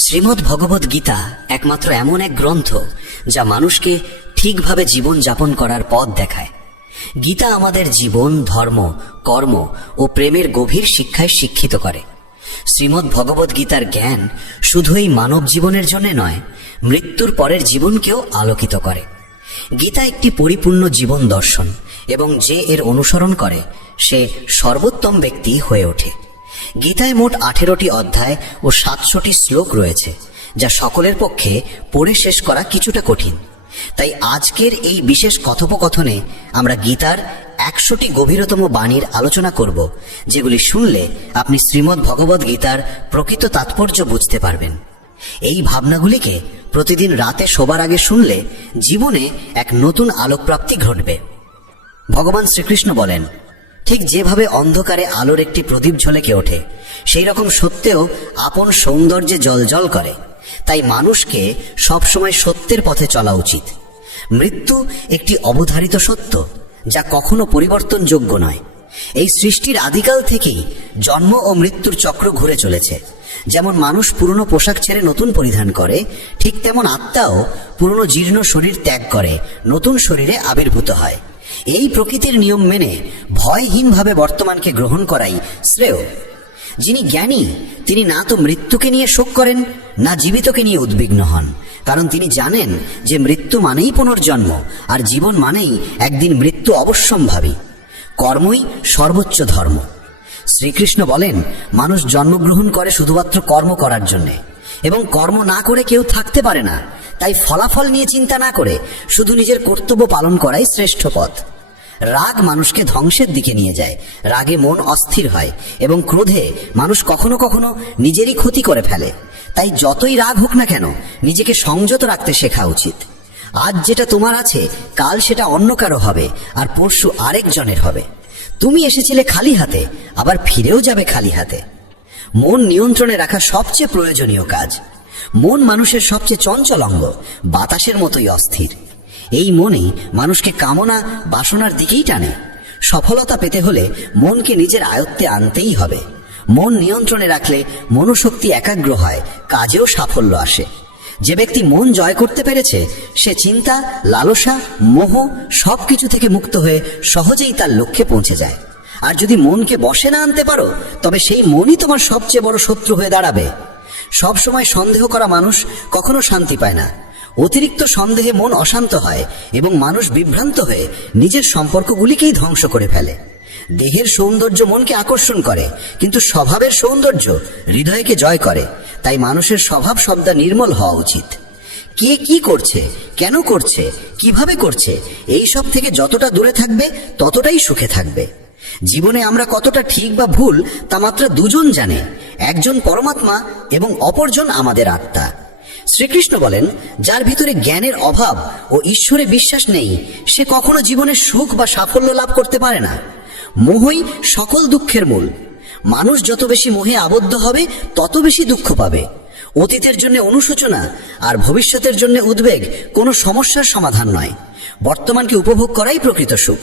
শ্রীমদ্ ভগবদ গীতা একমাত্র এমন এক গ্রন্থ যা মানুষকে ঠিকভাবে জীবন যাপন করার পথ দেখায়। গীতা আমাদের জীবন, ধর্ম, কর্ম ও প্রেমের গভীর শিক্ষায় শিক্ষিত করে। শ্রীমদ্ ভগবদ গীতার জ্ঞান শুধু এই মানব জীবনের জন্য নয়, মৃত্যুর পরের জীবনকেও আলোকিত করে। গীতা একটি পরিপূর্ণ জীবন দর্শন এবং যে এর অনুসরণ করে সে সর্বোত্তম ব্যক্তি হয়ে ওঠে। গীতায় মোট 18টি অধ্যায় ও 700টি শ্লোক রয়েছে, যা সকলের পক্ষে পড়ে শেষ করা কিছুটা কঠিন। তাই আজকের এই বিশেষ কথোপকথনে আমরা গীতার 100টি গভীরতম বাণীর আলোচনা করব, যেগুলি শুনলে আপনি শ্রীমদ্ ভগবদ গীতার প্রকৃত তাৎপর্য বুঝতে পারবেন। এই ভাবনাগুলিকে প্রতিদিন রাতে শোবার আগে শুনলে জীবনে এক নতুন আলোকপ্রাপ্তি ঘটবে। ভগবান শ্রীকৃষ্ণ বলেন, ঠিক যেভাবে অন্ধকারে আলোর একটি প্রদীপ ঝলকে ওঠে, সেই রকম সত্যেও আপন সৌন্দর্যে জ্বলজ্বল করে। তাই মানুষকে সবসময় সত্যের পথে চলা উচিত। মৃত্যু একটি অবধারিত সত্য, যা কখনো পরিবর্তনযোগ্য নয়। এই সৃষ্টির আদিকাল থেকেই জন্ম ও মৃত্যুর চক্র ঘুরে চলেছে। যেমন মানুষ পুরনো পোশাক ছেড়ে নতুন পরিধান করে, ঠিক তেমন আত্মাও পুরনো জীর্ণ শরীর ত্যাগ করে নতুন শরীরে আবির্ভূত হয়। এই প্রকৃতির নিয়ম মেনে ভয়হীনভাবে বর্তমানকে গ্রহণ করাই শ্রেয়। যিনি জ্ঞানী তিনি না তো মৃত্যুকে নিয়ে শোক করেন, না জীবিতকে নিয়ে উদ্বিগ্ন হন, কারণ তিনি জানেন যে মৃত্যু মানেই পুনর্জন্ম, আর জীবন মানেই একদিন মৃত্যু অবশ্যম্ভাবী। কর্মই সর্বোচ্চ ধর্ম। শ্রীকৃষ্ণ বলেন, মানুষ জন্মগ্রহণ করে শুধুমাত্র কর্ম করার জন্যে, এবং কর্ম না করে কেউ থাকতে পারে না। তাই ফলাফল নিয়ে চিন্তা না করে শুধু নিজের কর্তব্য পালন করাই শ্রেষ্ঠ পথ। রাগ মানুষকে ধ্বংসের দিকে নিয়ে যায়। রাগে মন অস্থির হয় এবং ক্রোধে মানুষ কখনো কখনো নিজেরই ক্ষতি করে ফেলে। তাই যতই রাগ হোক না কেন, নিজেকে সংযত রাখতে শেখা উচিত। আজ যেটা তোমার আছে, কাল সেটা অন্য কারো হবে, আর পরশু আরেকজনের হবে। তুমি এসেছিলে খালি হাতে, আবার ফিরেও যাবে খালি হাতে। মন নিয়ন্ত্রণে রাখা সবচেয়ে প্রয়োজনীয় কাজ। মন মানুষের সবচেয়ে চঞ্চল অঙ্গ, বাতাসের মতোই অস্থির। এই মনই মানুষকে কামনা বাসনার দিকেই টানে। সফলতা পেতে হলে মনকে নিজের আয়ত্তে আনতেই হবে। মন নিয়ন্ত্রণে রাখলে মনোশক্তি একাগ্র হয়, কাজেও সাফল্য আসে। যে ব্যক্তি মন জয় করতে পেরেছে, সে চিন্তা, লালসা, মোহ সবকিছু থেকে মুক্ত হয়ে সহজেই তার লক্ষ্যে পৌঁছে যায়। আর যদি মনকে বশে না আনতে পারো, তবে সেই মনই তোমার সবচেয়ে বড় শত্রু হয়ে দাঁড়াবে। সব সময় সন্দেহ করা মানুষ কখনো শান্তি পায় না। অতিরিক্ত সন্দেহে মন অশান্ত হয় এবং মানুষ বিভ্রান্ত হয়ে নিজের সম্পর্কগুলিকেই ধ্বংস করে ফেলে। দেহের সৌন্দর্য মনকে আকর্ষণ করে, কিন্তু স্বভাবের সৌন্দর্য হৃদয়কে জয় করে। তাই মানুষের স্বভাব সদা নির্মল হওয়া উচিত। কে কি করছে, কেন করছে, কিভাবে করছে, এই সব থেকে যতটা দূরে থাকবে ততটাই সুখে থাকবে। জীবনে আমরা কতটা ঠিক বা ভুল তা মাত্র দুজন জানে, একজন পরমাত্মা এবং অপরজন আমাদের আত্মা। শ্রীকৃষ্ণ বলেন, যার ভিতরে জ্ঞানের অভাব ও ঈশ্বরে বিশ্বাস নেই, সে কখনো জীবনে সুখ বা সাফল্য লাভ করতে পারে না। মোহই সকল দুঃখের মূল। মানুষ যত বেশি মোহে আবদ্ধ হবে, তত বেশি দুঃখ পাবে। অতীতের জন্য অনুশোচনা আর ভবিষ্যতের জন্য উদ্বেগ কোনো সমস্যার সমাধান নয়। বর্তমানকে উপভোগ করাই প্রকৃত সুখ।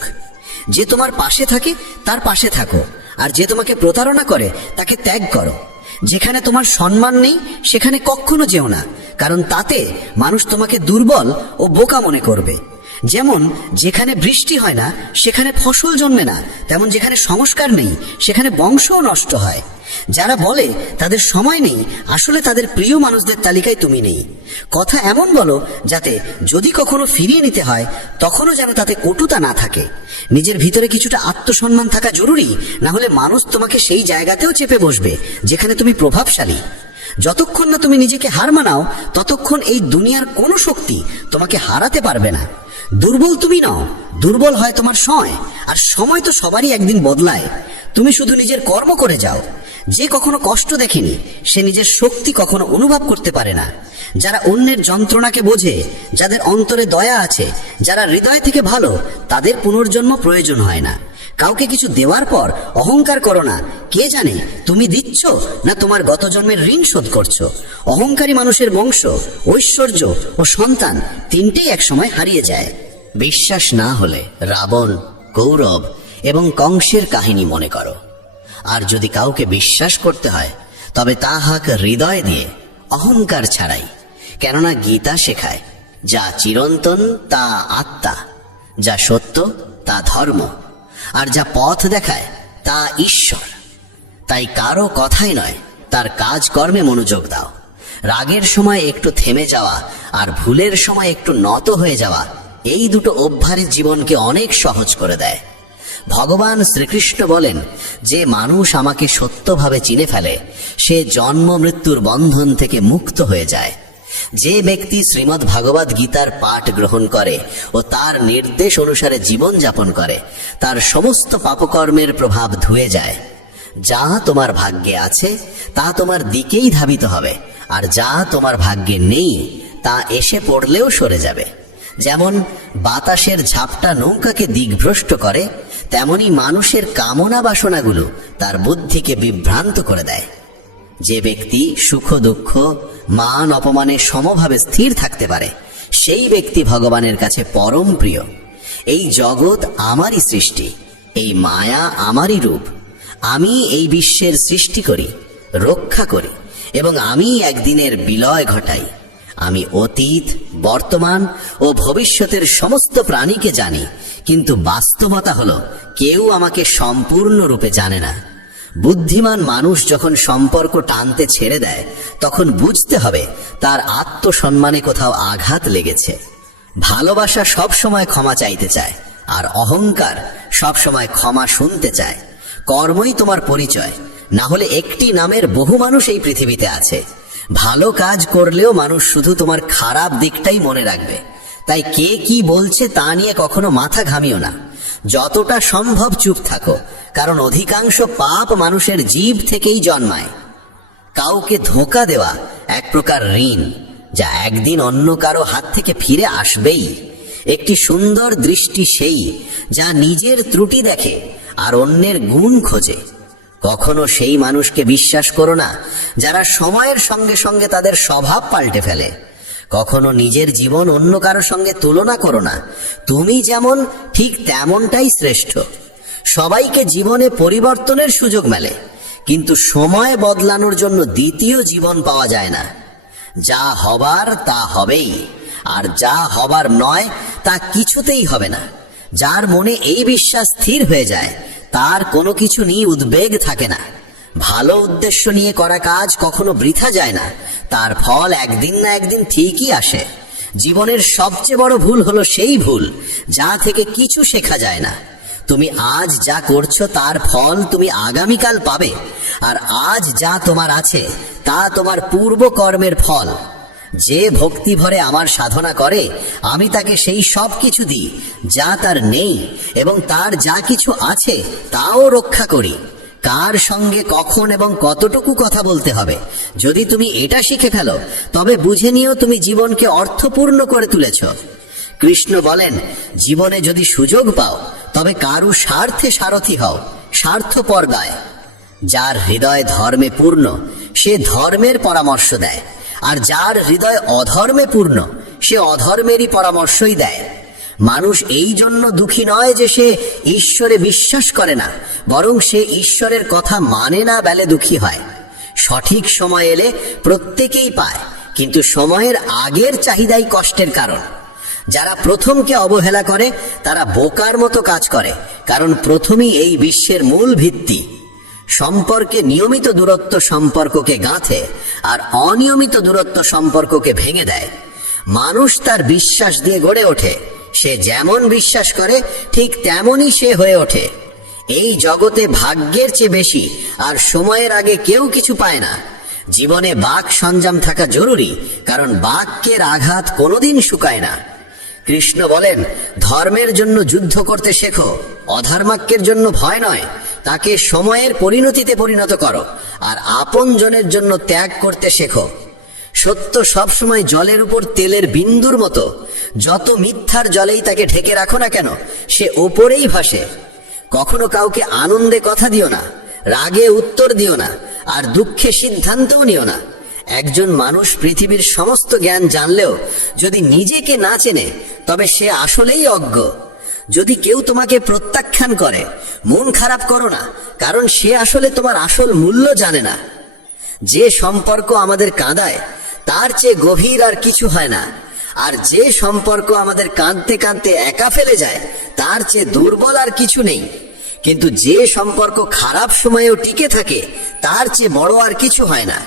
যে তোমার পাশে থাকে তার পাশে থাকো, আর যে তোমাকে প্রতারণা করে তাকে ত্যাগ করো। যেখানে তোমার সম্মান নেই সেখানে কখনো যেও না, কারণ তাতে মানুষ তোমাকে দুর্বল ও বোকা মনে করবে। যেমন যেখানে বৃষ্টি হয় না সেখানে ফসল জন্মে না, তেমন যেখানে সংস্কার নেই সেখানে বংশও নষ্ট হয়। যারা বলে তাদের সময় নেই, আসলে তাদের প্রিয় মানুষদের তালিকায় তুমি নেই। কথা এমন বলো যাতে যদি কখনো ফিরিয়ে নিতে হয় তখনও যেন তাতে কটুতা না থাকে। নিজের ভিতরে কিছুটা আত্মসম্মান থাকা জরুরি, না হলে মানুষ তোমাকে সেই জায়গাতেও চেপে বসবে যেখানে তুমি প্রভাবশালী। যতক্ষণ না তুমি নিজেকে হার মানাও, ততক্ষণ এই দুনিয়ার কোনো শক্তি তোমাকে হারাতে পারবে না। দুর্বল তুমি নও, দুর্বল হয় তোমার সময়, আর সময় তো সবারই একদিন বদলায়। তুমি শুধু নিজের কর্ম করে যাও। যে কখনো কষ্ট দেখেনি সে নিজের শক্তি কখনো অনুভব করতে পারে না। যারা অন্যের যন্ত্রণাকে বোঝে, যাদের অন্তরে দয়া আছে, যারা হৃদয় থেকে ভালো, তাদের পুনর্জন্ম প্রয়োজন হয় না। কাউকে কিছু দেওয়ার পর অহংকার করো না। কে জানে তুমি দিচ্ছ না তোমার গত জন্মের ঋণ শোধ করছো। অহংকারী মানুষের বংশ, ঐশ্বর্য ও সন্তান তিনটেই একসময় হারিয়ে যায়। বিশ্বাস না হলে রাবণ, কৌরব এবং কংসের কাহিনী মনে করো। আর যদি কাউকে বিশ্বাস করতে হয়, তবে তা হাক হৃদয় দিয়ে অহংকার ছাড়াই। কেননা গীতা শেখায়, যা চিরন্তন তা আত্মা, যা সত্য তা ধর্ম, আর যা পথ দেখায় তা ঈশ্বর। তাই কারো কথাই নয়, তার কাজকর্মে মনোযোগ দাও। রাগের সময় একটু থেমে যাওয়া আর ভুলের সময় একটু নত হয়ে যাওয়া, এই দুটো অভ্যাস জীবনকে অনেক সহজ করে দেয়। ভগবান শ্রীকৃষ্ণ বলেন, যে মানুষ আমাকে সত্যভাবে চিনে ফেলে সে জন্ম মৃত্যুর বন্ধন থেকে মুক্ত হয়ে যায়। যে ব্যক্তি শ্রীমদ্ ভাগবত গীতার পাঠ গ্রহণ করে ও তার নির্দেশ অনুসারে জীবন যাপন করে, তার সমস্ত পাপকর্মের প্রভাব ধুয়ে যায়। যা তোমার ভাগ্যে আছে তা তোমার দিকেই ধাবিত হবে, আর যা তোমার ভাগ্যে নেই তা এসে পড়লেও সরে যাবে। যেমন বাতাসের ঝাপটা নৌকাকে দিকভ্রষ্ট করে, তেমনি মানুষের কামনা বাসনাগুলো তার বুদ্ধিকে বিভ্রান্ত করে দেয়। যে ব্যক্তি সুখ দুঃখ মান অপমানে সমভাবে স্থির থাকতে পারে, সেই ব্যক্তি ভগবানের কাছে পরম প্রিয়। এই জগৎ আমারই সৃষ্টি, এই মায়া আমারই রূপ। আমি এই বিশ্বের সৃষ্টি করি, রক্ষা করি এবং আমি একদিনের বিলয় ঘটাই। আমি অতীত, বর্তমান ও ভবিষ্যতের সমস্ত প্রাণীকে জানি, কিন্তু বাস্তবতা হলো কেউ আমাকে সম্পূর্ণরূপে জানে না। বুদ্ধিমান মানুষ যখন সম্পর্ক টানতে ছেড়ে দেয়, তখন বুঝতে হবে তার আত্মসম্মানে কোথাও আঘাত লেগেছে। ভালোবাসা সবসময় ক্ষমা চাইতে চায়, আর অহংকার সবসময় ক্ষমা শুনতে চায়। কর্মই তোমার পরিচয়, না হলে একটি নামের বহু মানুষ এই পৃথিবীতে আছে। ভালো কাজ করলেও মানুষ শুধু তোমার খারাপ দিকটাই মনে রাখবে। তাই কে কি বলছে তা নিয়ে কখনো মাথা ঘামিও না। যতটা সম্ভব চুপ থাকো, কারণ অধিকাংশ পাপ মানুষের জিভ থেকেই জন্মায়। কাউকে ধোঁকা দেওয়া এক প্রকার ঋণ, যা একদিন অন্য কারো হাত থেকে ফিরে আসবেই। একটি সুন্দর দৃষ্টি সেই যা নিজের ত্রুটি দেখে আর অন্যের গুণ খোঁজে। কখনো সেই মানুষকে বিশ্বাস করো না যারা সময়ের সঙ্গে সঙ্গে তাদের স্বভাব পাল্টে ফেলে। কখনো নিজের জীবন অন্য কারো সঙ্গে তুলনা করো না। তুমি যেমন ঠিক তেমনটাই শ্রেষ্ঠ। সবাইকে জীবনে পরিবর্তনের সুযোগ মেলে, কিন্তু সময় বদলানোর জন্য দ্বিতীয় জীবন পাওয়া যায় না। যা হবার তা হবেই, আর যা হবার নয় তা কিছুতেই হবে না। যার মনে এই বিশ্বাস স্থির হয়ে যায়, তার কোনো কিছু নিয়ে উদ্বেগ থাকে না। ভালো উদ্দেশ্য নিয়ে করা কাজ কখনো বৃথা যায় না, তার ফল একদিন না একদিন ঠিকই আসে। জীবনের সবচেয়ে বড় ভুল হলো সেই ভুল যা থেকে কিছু শেখা যায় না। তুমি আজ যা করছো তার ফল তুমি আগামীকাল পাবে, আর আজ যা তোমার আছে তা তোমার পূর্ব কর্মের ফল। যে ভক্তি ভরে আমার সাধনা করে, আমি তাকে সেই সব কিছু দিই যা তার নেই, এবং তার যা কিছু আছে তাও রক্ষা করি। কার সঙ্গে কখন এবং কতটুকু কথা বলতে হবে, যদি তুমি এটা শিখে ফেলো, তবে বুঝে নিও তুমি জীবনকে অর্থপূর্ণ করে তুলেছ। কৃষ্ণ বলেন, জীবনে যদি সুযোগ পাও তবে কারু স্বার্থে সারথি হও, স্বার্থপর নয়। যার হৃদয় ধর্মে পূর্ণ সে ধর্মের পরামর্শ দেয়, আর যার হৃদয় অধর্মে পূর্ণ সে অধর্মেরই পরামর্শই দেয়। মানুষ এই জন্য দুঃখী নয় যে সে ঈশ্বরে বিশ্বাস করে না, বরং সে ঈশ্বরের কথা মানে না বলে দুঃখী হয়। সঠিক সময় এলে প্রত্যেকেই পায়, কিন্তু সময়ের আগের চাহিদাই কষ্টের কারণ। যারা প্রথমকে অবহেলা করে তারা বোকার মতো কাজ করে, কারণ প্রথমই এই বিশ্বের মূল ভিত্তি। সম্পর্কে নিয়মিত দূরত্ব সম্পর্ককে গাঁথে, আর অনিয়মিত দূরত্ব সম্পর্ককে ভেঙে দেয়। মানুষ তার বিশ্বাস দিয়ে গড়ে ওঠে, সে যেমন বিশ্বাস করে ঠিক তেমনই সে হয়ে ওঠে। এই জগতে ভাগ্যের চেয়ে বেশি আর সময়ের আগে কেউ কিছু পায় না। জীবনে বাক সঞ্জাম থাকা জরুরি, কারণ বাক্যের আঘাত কোনোদিন শুকায় না। কৃষ্ণ বলেন, ধর্মের জন্য যুদ্ধ করতে শেখো, অধর্মাক্যের জন্য ভয় নয়। তাকে সময়ের পরিণতিতে পরিণত করো, আর আপন জনের জন্য ত্যাগ করতে শেখো। সত্য সবসময় জলের উপর তেলের বিন্দুর মতো। যত মিথ্যার জলেই তাকে ঢেকে রাখো না কেন, সে ওপরেই ভাসে। কখনো কাউকে আনন্দে কথা দিও না, রাগে উত্তর দিও না, আর দুঃখে সিদ্ধান্তও নিও না। একজন মানুষ পৃথিবীর সমস্ত জ্ঞান জানলেও যদি নিজেকে না চেনে, তবে সে আসলেই অজ্ঞ। যদি কেউ তোমাকে প্রত্যাখ্যান করে, মন খারাপ করো না, কারণ সে আসলে তোমার আসল মূল্য জানে না। যে সম্পর্ক আমাদের কাঁদায় তার চেয়ে গভীর আর কিছু হয় না। আর যে সম্পর্ক আমাদের কাঁদতে কাঁদতে একা ফেলে যায়, তার চেয়ে দুর্বল আর কিছু নেই। কিন্তু যে সম্পর্ক খারাপ সময়েও টিকে থাকে, তার চেয়ে বড় আর কিছু হয় না।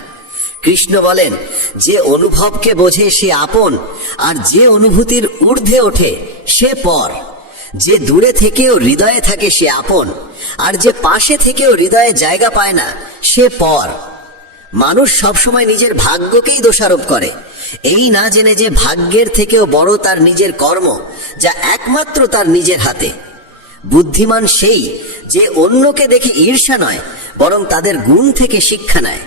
কৃষ্ণ বলেন, যে অনুভবকে বোঝে সে আপন, আর যে অনুভূতির ঊর্ধ্বে ওঠে সে পর। যে দূরে থেকেও হৃদয়ে থাকে সে আপন, আর যে পাশে থেকেও হৃদয়ে জায়গা পায় না সে পর। মানুষ সবসময় নিজের ভাগ্যকেই দোষারোপ করে, এই না জেনে যে ভাগ্যের থেকেও বড় তার নিজের কর্ম, যা একমাত্র তার নিজের হাতে। বুদ্ধিমান সেই যে অন্যকে দেখে ঈর্ষা নয়, বরং তাদের গুণ থেকে শিক্ষা নেয়।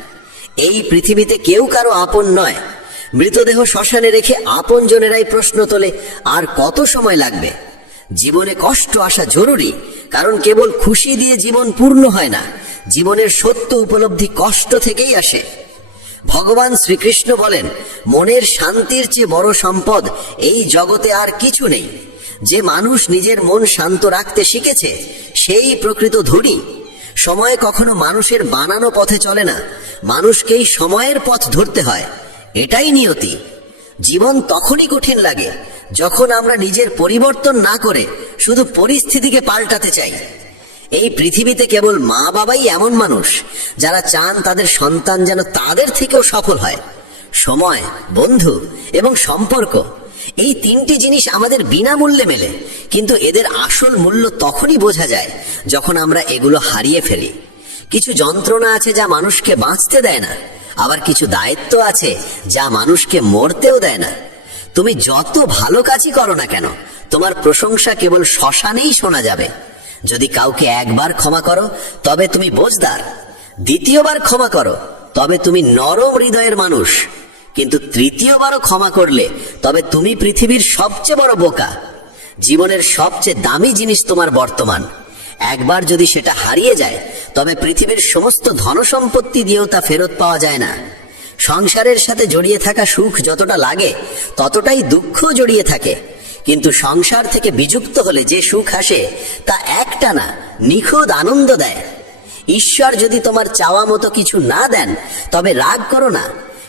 এই পৃথিবীতে কেউ কারো আপন নয়। মৃতদেহ শ্মশানে রেখে আপন জনেরাই প্রশ্ন তোলে, আর কত সময় লাগবে? জীবনে কষ্ট আসা জরুরি, কারণ কেবল খুশি দিয়ে জীবন পূর্ণ হয় না। জীবনের সত্য উপলব্ধি কষ্ট থেকেই আসে। ভগবান শ্রীকৃষ্ণ বলেন, মনের শান্তির চেয়ে বড় সম্পদ এই জগতে আর কিছু নেই। যে মানুষ নিজের মন শান্ত রাখতে শিখেছে, সেই প্রকৃত ধনী। সময় কখনো মানুষের বানানো পথে চলে না, মানুষকেই সময়ের পথ ধরতে হয়। এটাই নিয়তি। জীবন তখনই কঠিন লাগে যখন আমরা নিজের পরিবর্তন না করে শুধু পরিস্থিতিকে পাল্টাতে চাই। এই পৃথিবীতে কেবল মা বাবাই এমন মানুষ যারা চান তাদের সন্তান যেন তাদের থেকেও সফল হয়। সময়, বন্ধু এবং সম্পর্ক, এই তিনটি জিনিস আমাদের বিনামূল্যে মেলে, কিন্তু এদের আসল মূল্য তখনই বোঝা যায় যখন আমরা এগুলো হারিয়ে ফেলি। কিছু যন্ত্রণা আছে যা মানুষকে বাঁচতে দেয় না, আবার কিছু দায়িত্ব আছে যা মানুষকে মরতেও দেয় না। তুমি যত ভালো কাজই করো না কেন, তোমার প্রশংসা কেবল শ্মশানেই শোনা যাবে। যদি কাউকে একবার ক্ষমা করো, তবে তুমি বোঝদার। দ্বিতীয়বার ক্ষমা করো, তবে তুমি নরম হৃদয়ের মানুষ। কিন্তু তৃতীয়বারও ক্ষমা করলে তবে তুমি পৃথিবীর সবচেয়ে বড় বোকা। জীবনের সবচেয়ে দামি জিনিস তোমার বর্তমান। একবার যদি সেটা হারিয়ে যায়, তবে পৃথিবীর সমস্ত ধনসম্পত্তি দিয়েও তা ফেরত পাওয়া যায় না। সংসারের সাথে জড়িয়ে থাকা সুখ যতটা লাগে, ততটাই দুঃখ জড়িয়ে থাকে। কিন্তু সংসার থেকে বিযুক্ত হলে যে সুখ আসে, তা একটানা নিখুঁত আনন্দ দেয়। ঈশ্বর যদি তোমার চাওয়া মতো কিছু না দেন, তবে রাগ করো না,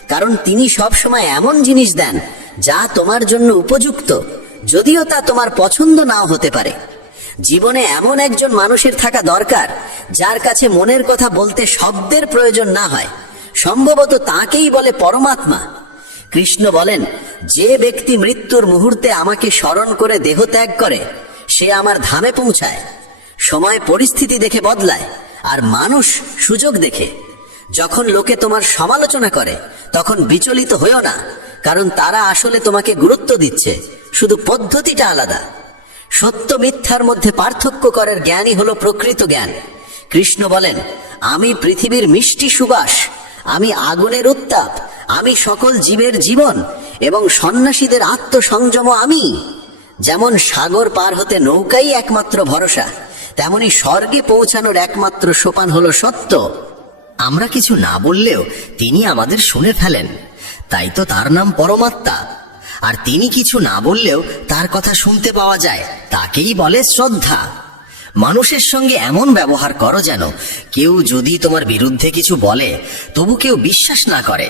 কারণ তিনি সবসময় এমন জিনিস দেন যা তোমার জন্য উপযুক্ত, যদিও তা তোমার পছন্দ নাও হতে পারে। জীবনে এমন একজন মানুষের থাকা দরকার যার কাছে মনের কথা বলতে শব্দের প্রয়োজন না হয়। সম্ভবত তাকেই বলে পরমাত্মা। কৃষ্ণ বলেন, যে ব্যক্তি মৃত্যুর মুহূর্তে আমাকে স্মরণ করে দেহ ত্যাগ করে, সে আমার ধামে পৌঁছায়। সময় পরিস্থিতি দেখে বদলায়, আর মানুষ সুযোগ দেখে। যখন লোকে তোমার সমালোচনা করে, তখন বিচলিত হইও না, কারণ তারা আসলে তোমাকে গুরুত্ব দিচ্ছে, শুধু পদ্ধতিটা আলাদা। সত্য মিথ্যার মধ্যে পার্থক্য করার জ্ঞানই হলো প্রকৃত জ্ঞান। কৃষ্ণ বলেন, আমি পৃথিবীর মিষ্টি সুবাস, আমি আগুনের উত্তাপ, আমি সকল জীবের জীবন এবং সন্ন্যাসীদের আত্মসংযম আমি। যেমন সাগর পার হতে নৌকাই একমাত্র ভরসা, তেমনি স্বর্গে পৌঁছানোর একমাত্র সোপান হলো সত্য। আমরা কিছু না বললেও তিনি আমাদের শুনে ফেলেন, তাই তো তার নাম পরমাত্মা। আর তিনি কিছু না বললেও তার কথা শুনতে পাওয়া যায়, তাকেই বলে শ্রদ্ধা। মানুষের সঙ্গে এমন ব্যবহার করো যেন কেউ যদি তোমার বিরুদ্ধে কিছু বলে, তবু কেউ বিশ্বাস না করে।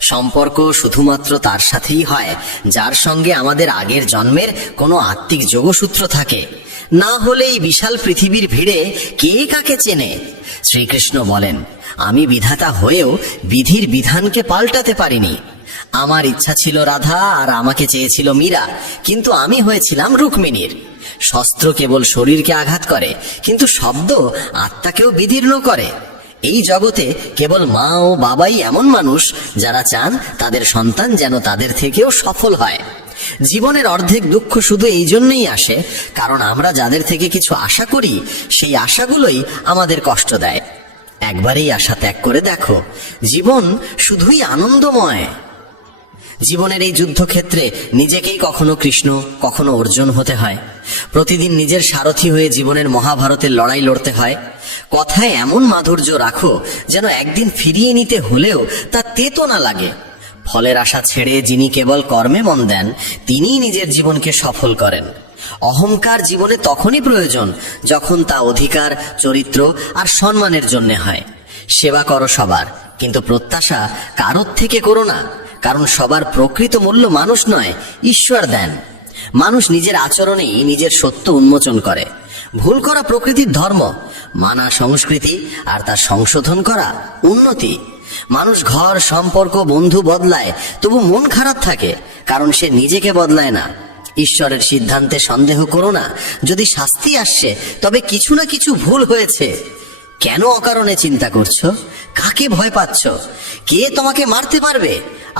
সম্পর্ক শুধুমাত্র তার সাথেই হয় যার সঙ্গে আমাদের আগের জন্মের কোনো আত্মিক যোগসূত্র থাকে, না হলে এই বিশাল পৃথিবীর ভিড়ে কে কাকে চেনে। শ্রীকৃষ্ণ বলেন, আমি বিধাতা হয়েও বিধির বিধানকে পাল্টাতে পারিনি। আমার ইচ্ছা ছিল রাধা, আর আমাকে চেয়েছিল মীরা, কিন্তু আমি হয়েছিলাম রুক্মিণীর। শস্ত্র কেবল শরীরকে আঘাত করে, কিন্তু শব্দ আত্মাকেও বিদীর্ণ করে। এই জগতে কেবল মা ও বাবাই এমন মানুষ যারা চান তাদের সন্তান যেন তাদের থেকেও সফল হয়। জীবনের অর্ধেক দুঃখ শুধু এই জন্যই আসে কারণ আমরা যাদের থেকে কিছু আশা করি, সেই আশাগুলোই আমাদের কষ্ট দেয়। একবার এই আশা ত্যাগ করে দেখো, জীবন শুধুই আনন্দময়। জীবনের এই যুদ্ধক্ষেত্রে নিজেকেই কখনো কৃষ্ণ, কখনো অর্জুন হতে হয়। প্রতিদিন নিজের সারথি হয়ে জীবনের মহাভারতের লড়াই লড়তে হয়। কথায় এমন মাধুর্য রাখো যেন একদিন ফিরিয়ে নিতে হলেও তা তেতো না লাগে। ফলের আশা ছেড়ে যিনি কেবল কর্মে মন দেন, তিনিই নিজের জীবনকে সফল করেন। অহংকার জীবনে তখনই প্রয়োজন যখন তা অধিকার, চরিত্র আর সম্মানের জন্য হয়। সেবা করো সবার, কিন্তু প্রত্যাশা কারোর থেকে করো না, কারণ সবার প্রকৃত মূল্য মানুষ নয়, ঈশ্বর দেন। মানুষ নিজের আচরণেই নিজের সত্য উন্মোচন করে। ভুল করা প্রকৃতির ধর্ম, মানা সংস্কৃতি, আর তা সংশোধন করা উন্নতি। মানুষ ঘর, সম্পর্ক, বন্ধু বদলায়, তবু মন খারাপ থাকে, কারণ সে নিজেকে বদলায় না। ঈশ্বরের সিদ্ধান্তে সন্দেহ করো না। যদি শাস্তি আসছে, তবে কিছু না কিছু ভুল হয়েছে। কেন অকারণে চিন্তা করছো? কাকে ভয় পাচ্ছ? কে তোমাকে মারতে পারবে?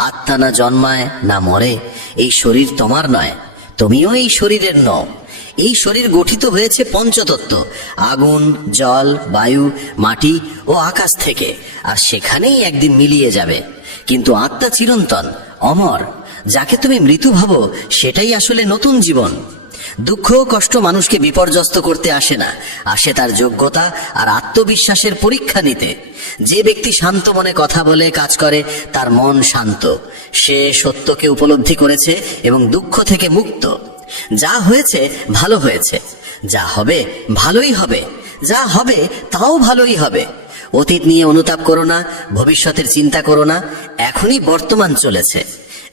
আত্মা না জন্মায় না মরে। এই শরীর তোমার নয়, তুমিও এই শরীরের নও। এই শরীর গঠিত হয়েছে পঞ্চতত্ত্ব, আগুন, জল, বায়ু, মাটি ও আকাশ থেকে, আর সেখানেই একদিন মিলিয়ে যাবে। কিন্তু আত্মা চিরন্তন, অমর। যাকে তুমি মৃত্যু ভাবো, সেটাই আসলে নতুন জীবন। দুঃখ ও কষ্ট মানুষকে বিপর্যস্ত করতে আসে না, আসে তার যোগ্যতা আর আত্মবিশ্বাসের পরীক্ষা নিতে। যে ব্যক্তি শান্ত মনে কথা বলে, কাজ করে, তার মন শান্ত। সে সত্যকে উপলব্ধি করেছে এবং দুঃখ থেকে মুক্ত। যা হয়েছে ভালো হয়েছে, যা হবে ভালোই হবে, যা হবে তাও ভালোই হবে। অতীত নিয়ে অনুতাপ করো না, ভবিষ্যতের চিন্তা করো না, এখনই বর্তমান চলেছে।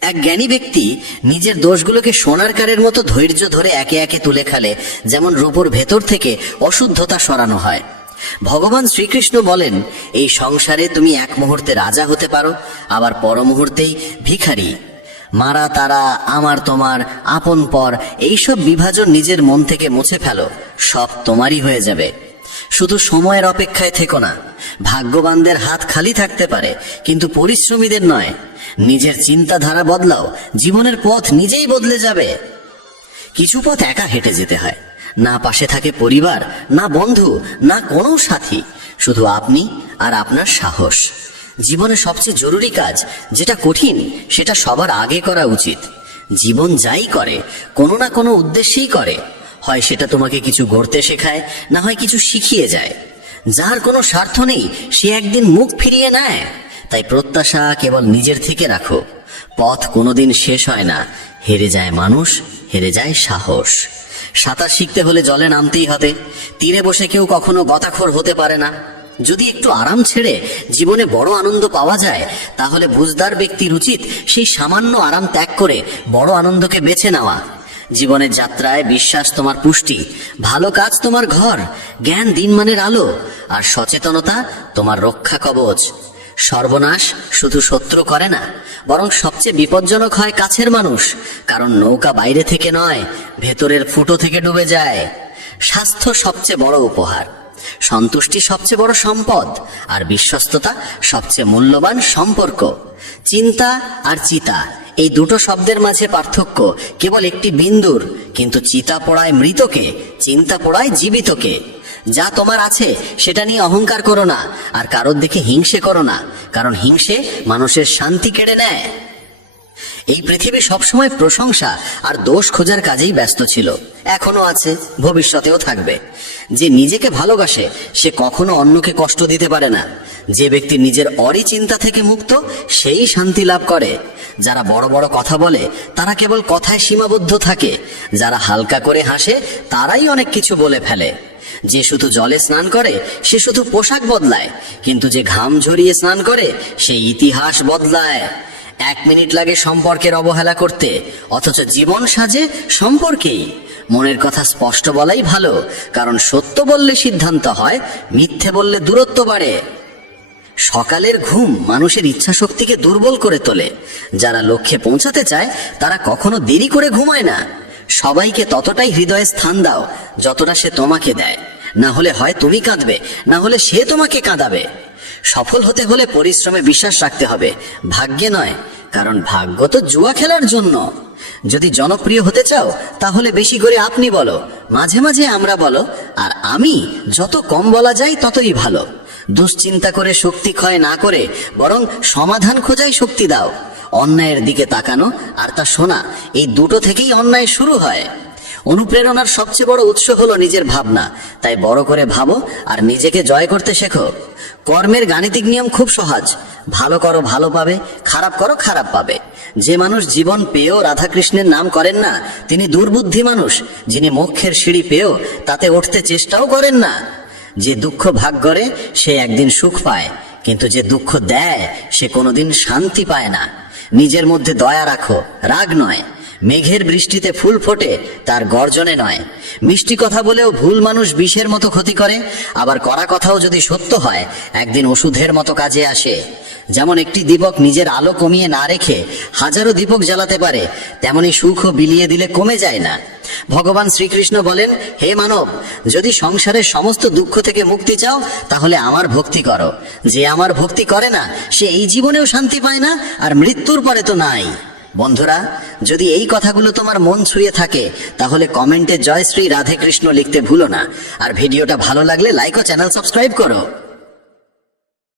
এক জ্ঞানী ব্যক্তি নিজের দোষগুলোকে সোনার কারের মতো ধৈর্য ধরে একে একে তুলে খেলে, যেমন রূপোর ভেতর থেকে অশুদ্ধতা সরানো হয়। ভগবান শ্রীকৃষ্ণ বলেন, এই সংসারে তুমি এক মুহূর্তে রাজা হতে পারো, আবার পর মুহূর্তেই ভিখারি। মারা তারা, আমার তোমার, আপন পর, এইসব বিভাজন নিজের মন থেকে মুছে ফেলো, সব তোমারই হয়ে যাবে। শুধু সময়ের অপেক্ষায় থেকো না। ভাগ্যবানদের হাত খালি থাকতে পারে, কিন্তু পরিশ্রমীদের নয়। নিজের চিন্তাধারা বদলাও, জীবনের পথ নিজেই বদলে যাবে। কিছু পথ একা হেঁটে যেতে হয়, না পাশে থাকে পরিবার, না বন্ধু, না কোনো সাথী, শুধু আপনি আর আপনার সাহস। জীবনে সবচেয়ে জরুরি কাজ যেটা কঠিন, সেটা সবার আগে করা উচিত। জীবন যাই করে, কোনো না কোনো উদ্দেশ্যেই করে। হয় সেটা তোমাকে কিছু গড়তে শেখায়, না হয় কিছু শিখিয়ে যায়। যার কোনো স্বার্থ নেই, সে একদিন মুখ ফিরিয়ে নেয়। তাই প্রত্যাশা কেবল নিজের থেকে রাখো। পথ কোনোদিন শেষ হয় না। হেরে যায় মানুষ, হেরে যায় সাহস। সাঁতার শিখতে হলে জলে নামতেই হবে। তীরে বসে কেউ কখনো গোতাখোর হতে পারে না। যদি একটু আরাম ছেড়ে জীবনে বড় আনন্দ পাওয়া যায়, তাহলে বুঝদার ব্যক্তির উচিত সেই সামান্য আরাম ত্যাগ করে বড় আনন্দকে বেছে নেওয়া। জীবনের যাত্রায় বিশ্বাস তোমার পুষ্টি, ভালো কাজ তোমার ঘর, জ্ঞান দিনমানের আলো, আর সচেতনতা তোমার রক্ষা কবচ। সর্বনাশ শুধু শত্রু করে না, বরং সবচেয়ে বিপজ্জনক হয় কাছের মানুষ। কারণ নৌকা বাইরে থেকে নয়, ভেতরের ফুটো থেকে ডুবে যায়। স্বাস্থ্য সবচেয়ে বড় উপহার, সন্তুষ্টি সবচেয়ে বড় সম্পদ, আর বিশ্বস্ততা সবচেয়ে মূল্যবান সম্পর্ক। চিন্তা আর চিতা, এই দুটো শব্দের মাঝে পার্থক্য কেবল একটি বিন্দুর, কিন্তু চিতা পোড়ায় মৃতকে, চিন্তা পোড়ায় জীবিতকে। যা তোমার আছে সেটা নিয়ে অহংকার করো না, আর কারোর দিকে হিংসে করো না, কারণ হিংসে মানুষের শান্তি কেড়ে নেয়। এই পৃথিবী সবসময় প্রশংসা আর দোষ খোঁজার কাজেই ব্যস্ত ছিল, এখনো আছে, ভবিষ্যতেও থাকবে। যে নিজেকে ভালোবাসে সে কখনো অন্যকে কষ্ট দিতে পারে না। যে ব্যক্তি নিজের অরিচিন্তা থেকে মুক্ত, সেই শান্তি লাভ করে। যারা বড় বড় কথা বলে তারা কেবল কথায় সীমাবদ্ধ থাকে। যারা হালকা করে হাসে তারাই অনেক কিছু বলে ফেলে। যে শুধু জলে স্নান করে সে শুধু পোশাক বদলায়, কিন্তু যে ঘাম ঝরিয়ে স্নান করে সে ইতিহাস বদলায়। 1 মিনিট লাগে সম্পর্কের অবহেলা করতে, অথচ জীবন সাজে সম্পর্কেই। মনের কথা স্পষ্ট বলাই ভালো, কারণ সত্য বললে সিদ্ধান্ত হয়, মিথ্যে বললে দূরত্ব বাড়ে। সকালের ঘুম মানুষের ইচ্ছা শক্তিকে দুর্বল করে তোলে। যারা লক্ষ্যে পৌঁছাতে চায় তারা কখনো দেরি করে ঘুমায় না। সবাইকে ততটাই হৃদয়ে স্থান দাও যতটা সে তোমাকে দেয়। না হলে হয় তুমি কাঁদবে, না হলে সে তোমাকে কাঁদাবে। সফল হতে হলে পরিশ্রমে বিশ্বাস রাখতে হবে, ভাগ্যে নয়, কারণ ভাগ্য তো জুয়া খেলার জন্য। যদি জনপ্রিয় হতে চাও তাহলে বেশি করে আপনি বলো, মাঝে মাঝে আমরা বলো, আর আমি যত কম বলা যায় ততই ভালো। দুশ্চিন্তা করে শক্তি ক্ষয় না করে বরং সমাধান খোঁজাই শক্তি দাও। অন্যায়ের দিকে তাকানো আর তা শোনা, এই দুটো থেকেই অন্যায় শুরু হয়। অনুপ্রেরণার সবচেয়ে বড় উৎস হলো নিজের ভাবনা। তাই বড় করে ভাবো আর নিজেকে জয় করতে শেখো। কর্মের গাণিতিক নিয়ম খুব সহজ, ভালো করো ভালো পাবে, খারাপ করো খারাপ পাবে। যে মানুষ জীবন পেয়েও রাধাকৃষ্ণের নাম করেন না, তিনি দুর্বুদ্ধি মানুষ। যিনি মোক্ষের সিঁড়ি পেয়েও তাতে উঠতে চেষ্টাও করেন না। যে দুঃখ ভাগ করে সে একদিন সুখ পায়, কিন্তু যে দুঃখ দেয় সে কোনোদিন শান্তি পায় না। নিজের মধ্যে দয়া রাখো, রাগ নয়। মেঘের বৃষ্টিতে ফুল ফোটে, তার গর্জনে নয়। মিষ্টি কথা বলেও ভুল মানুষ বিষের মতো ক্ষতি করে, আবার কড়া কথাও যদি সত্য হয় একদিন ওষুধের মতো কাজে আসে। যেমন একটি দীপক নিজের আলো কমিয়ে না রেখে হাজারো দীপক জ্বালাতে পারে, তেমনি সুখও বিলিয়ে দিলে কমে যায় না। ভগবান শ্রীকৃষ্ণ বলেন, হে মানব, যদি সংসারের সমস্ত দুঃখ থেকে মুক্তি চাও তাহলে আমার ভক্তি করো। যে আমার ভক্তি করে না সে এই জীবনেও শান্তি পায় না, আর মৃত্যুর পরে তো নাই। বন্ধুরা, যদি এই কথাগুলো তোমার মন ছুঁয়ে থাকে তাহলে কমেন্টে জয় শ্রী রাধে কৃষ্ণ লিখতে ভুলো না। আর ভিডিওটা ভালো লাগলে লাইক ও চ্যানেল সাবস্ক্রাইব করো।